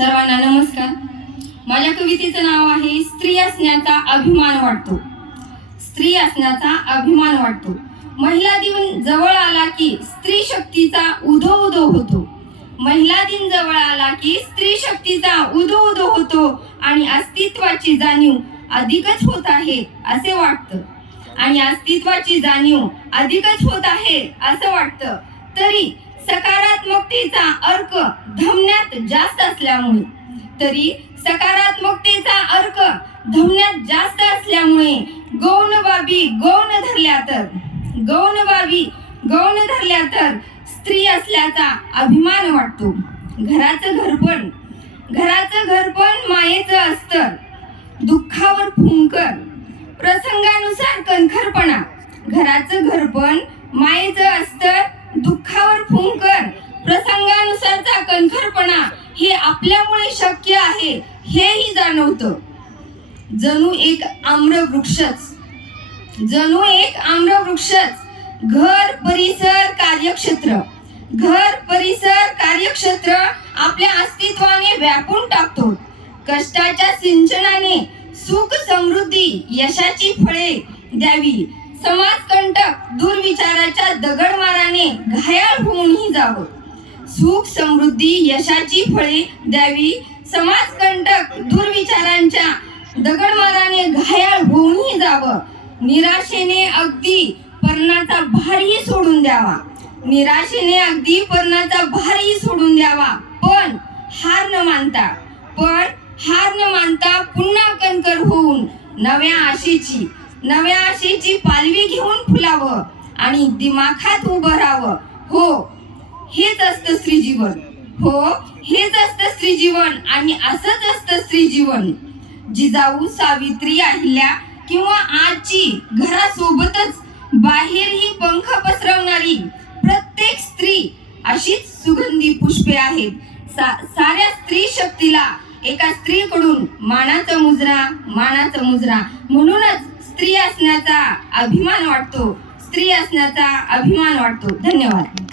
सर्वांना नमस्कार. माझ्या कवितेचं नाव आहे स्त्री असण्याचा अभिमान वाटतो. स्त्री असण्याचा अभिमान वाटतो. महिला दिन जवळ आला की स्त्री शक्तीचा उदो उदो होतो. महिला दिन जवळ आला की स्त्री शक्तीचा उदो उदो होतो आणि अस्तित्वाची जाणीव अधिकच होत आहे असे वाटतं. आणि अस्तित्वाची जाणीव अधिकच होत आहे असं वाटतं. तरी सकारात्मकतेचा अर्क धमन्यात जास्त असल्यामुळे. तरी सकारात्मकतेचा अर्क धमन्यात जास्त असल्यामुळे गौण बाबी गौण धरल्या तर गौण बाबी गौण धरल्या तर स्त्री असल्याचा अभिमान वाटतो. घराचं घरपण घराचं घरपण मायेचं अस्तर दुःखावर फुंकर प्रसंगानुसार कणखरपणा घराचं घरपण मायेचं अस्तर दुःखावर प्रसंगानुसारचा कणखरपणा हे आपल्यामुळे शक्य आहे हेही जाणवतं. जणू एक आम्र वृक्षच जणू एक आम्र वृक्षच घर परिसर कार्यक्षेत्र. घर परिसर कार्यक्षेत्र आपल्या अस्तित्वाने व्यापून टाकतो. कष्टाच्या सिंचनाने सुख समृद्धी यशाची फळे द्यावी. समाजकंटक दुर्विचाराच्या दगडमाराने घायाळ होऊनही जावं. सुख समृद्धी यशाची फळे द्यावी. समाजकंटक दुर्विचारांच्या दगडमाराने घायाळ होऊनही जावं. निराशेने अगदी पर्णाचा भारही सोडून द्यावा. निराशेने अगदी पर्णाचा भारही सोडून द्यावा. पण हार न मानता पण हार न मानता पुन्हा कणकर होऊन नव्या आशेची नव्या आशेची पालवी घेऊन फुलावं आणि दिमाखात उभं राहावं. हो हेच असतं स्त्रीजीवन हो हेच असतं स्त्रीजीवन आणि असंच असतं स्त्री जीवन जिजाऊ सावित्री अहिल्या किंवा आजी घरासोबतच बाहेरही पंख पसरवणारी प्रत्येक स्त्री अशीच सुगंधी पुष्पे आहेत. सा, साऱ्या स्त्री शक्तीला एका स्त्रीकडून मानाचा मुजरा मानाचा मुजरा. म्हणूनच स्त्री असण्याचा अभिमान वाटतो. स्त्री असण्याचा अभिमान वाटतो. धन्यवाद.